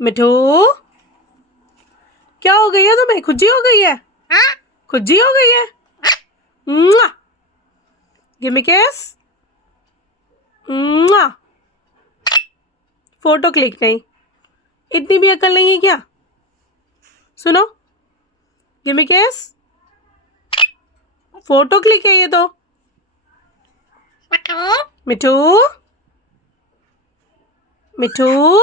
मिठू, क्या हो गई है तुम्हें? खुजी हो गई है? खुजी हो गई है? गिव मी किस। फोटो क्लिक नहीं, इतनी भी अकल नहीं है क्या? सुनो, गिव मी किस। फोटो क्लिक है ये तो। मिठू, मिठू,